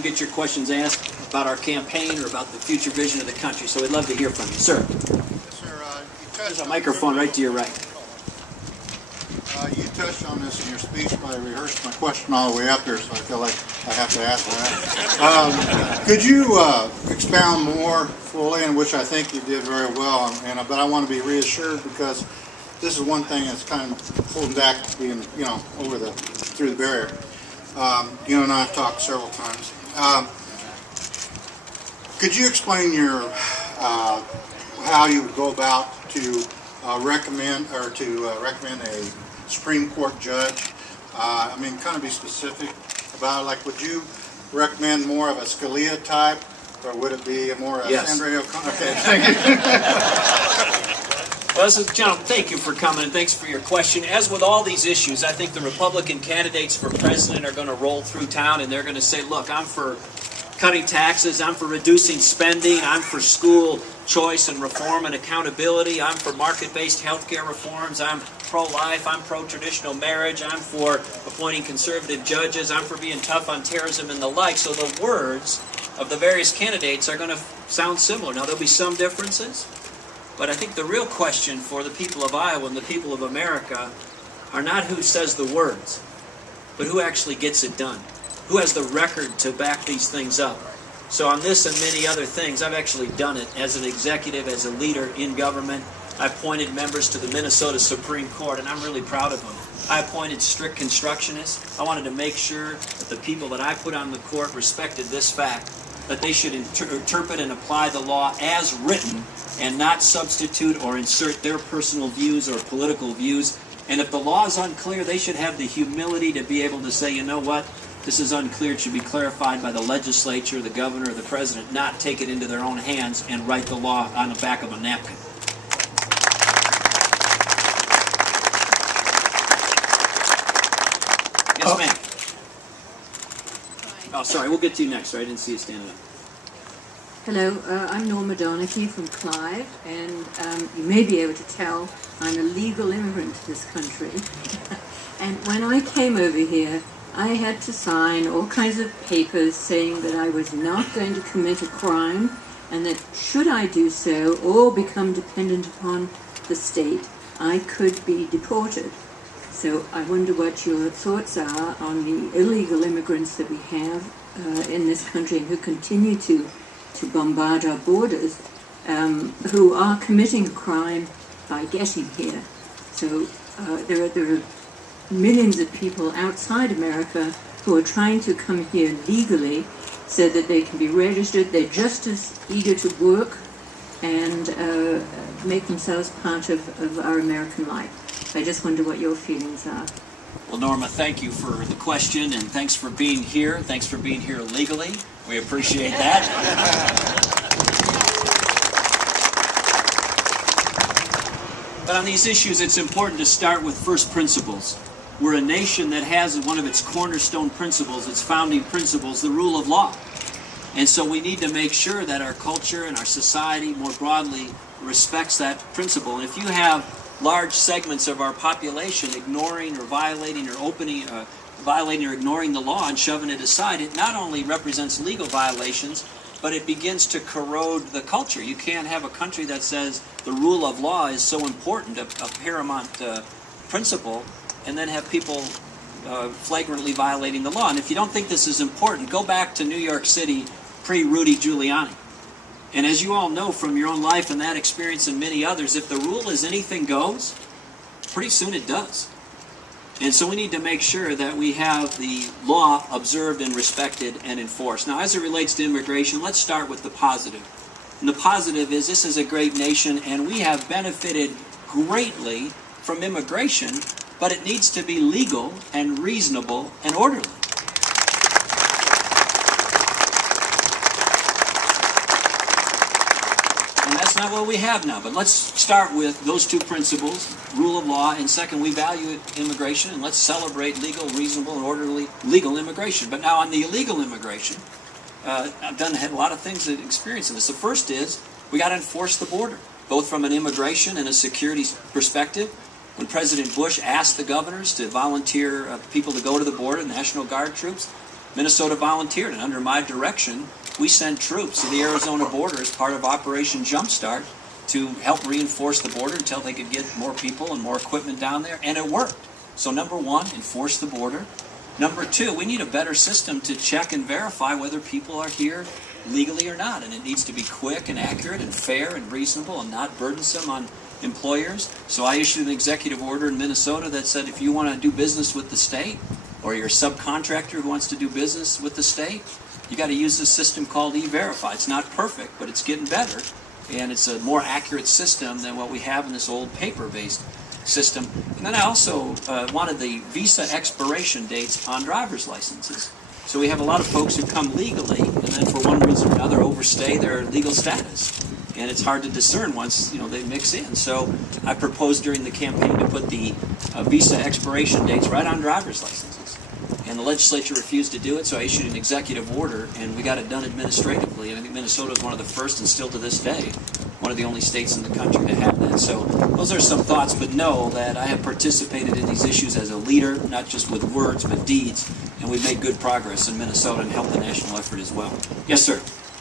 can get your questions asked about our campaign or about the future vision of the country. So we'd love to hear from you. Sir. Yes, sir. There's a microphone right to your right. You touched on this in your speech, but I rehearsed my question all the way up here, so I feel like I have to ask that. Could you expound more fully, and which I think you did very well, but I want to be reassured because this is one thing that's kind of holding back being, through the barrier. You and I have talked several times. Could you explain how you would go about to recommend a Supreme Court judge? Kind of be specific about it. Like, would you recommend more of a Scalia type, or would it be more a Sandra O'Connor? Okay, thank you. Well, gentlemen, thank you for coming, and thanks for your question. As with all these issues, I think the Republican candidates for president are going to roll through town, and they're going to say, look, I'm for cutting taxes, I'm for reducing spending, I'm for school choice and reform and accountability, I'm for market-based health care reforms, I'm pro-life, I'm pro-traditional marriage, I'm for appointing conservative judges, I'm for being tough on terrorism and the like. So the words of the various candidates are going to sound similar. Now, there'll be some differences, but I think the real question for the people of Iowa and the people of America are not who says the words, but who actually gets it done. Who has the record to back these things up? So on this and many other things, I've actually done it as an executive, as a leader in government. I appointed members to the Minnesota Supreme Court, and I'm really proud of them. I appointed strict constructionists. I wanted to make sure that the people that I put on the court respected this fact, that they should interpret and apply the law as written and not substitute or insert their personal views or political views. And if the law is unclear, they should have the humility to be able to say, you know what? This is unclear. It should be clarified by the legislature, the governor, or the president, not take it into their own hands and write the law on the back of a napkin. Yes, ma'am. Oh, sorry. We'll get to you next. Sorry, I didn't see you standing up. Hello, I'm Norma Donaghy from Clive, and you may be able to tell I'm a legal immigrant to this country. And when I came over here, I had to sign all kinds of papers saying that I was not going to commit a crime, and that should I do so or become dependent upon the state, I could be deported. So I wonder what your thoughts are on the illegal immigrants that we have in this country and who continue to bombard our borders, who are committing a crime by getting here. So there are millions of people outside America who are trying to come here legally so that they can be registered. They're just as eager to work and make themselves part of our American life. I just wonder what your feelings are. Well, Norma, thank you for the question, and thanks for being here. Thanks for being here legally. We appreciate that. But on these issues, it's important to start with first principles. We're a nation that has one of its cornerstone principles, its founding principles, the rule of law. And so we need to make sure that our culture and our society more broadly respects that principle. And if you have large segments of our population ignoring or violating or violating or ignoring the law and shoving it aside, it not only represents legal violations, but it begins to corrode the culture. You can't have a country that says the rule of law is so important, a paramount principle, and then have people flagrantly violating the law. And if you don't think this is important, go back to New York City pre-Rudy Giuliani. And as you all know from your own life and that experience and many others, if the rule is anything goes, pretty soon it does. And so we need to make sure that we have the law observed and respected and enforced. Now, as it relates to immigration, let's start with the positive. And the positive is this is a great nation, and we have benefited greatly from immigration, but it needs to be legal and reasonable and orderly. And that's not what we have now, but let's start with those two principles, rule of law, and second, we value immigration, and let's celebrate legal, reasonable, and orderly legal immigration. But now on the illegal immigration, I've had a lot of things that experience in this. The first is we got to enforce the border, both from an immigration and a security perspective. When President Bush asked the governors to volunteer people to go to the border, National Guard troops, Minnesota volunteered, and under my direction, we sent troops to the Arizona border as part of Operation Jumpstart to help reinforce the border until they could get more people and more equipment down there, and it worked. So number one, enforce the border. Number two, we need a better system to check and verify whether people are here legally or not, and it needs to be quick and accurate and fair and reasonable and not burdensome on employers. So I issued an executive order in Minnesota that said if you want to do business with the state, or you're a subcontractor who wants to do business with the state, you got to use this system called E-Verify. It's not perfect, but it's getting better, and it's a more accurate system than what we have in this old paper-based system. And then I also wanted the visa expiration dates on driver's licenses. So we have a lot of folks who come legally, and then for one reason or another overstay their legal status. And it's hard to discern once they mix in. So I proposed during the campaign to put the visa expiration dates right on driver's licenses. And the legislature refused to do it, so I issued an executive order, and we got it done administratively. And I think Minnesota is one of the first, and still to this day, one of the only states in the country to have that. So those are some thoughts, but know that I have participated in these issues as a leader, not just with words, but deeds. And we've made good progress in Minnesota and helped the national effort as well. Yes, sir.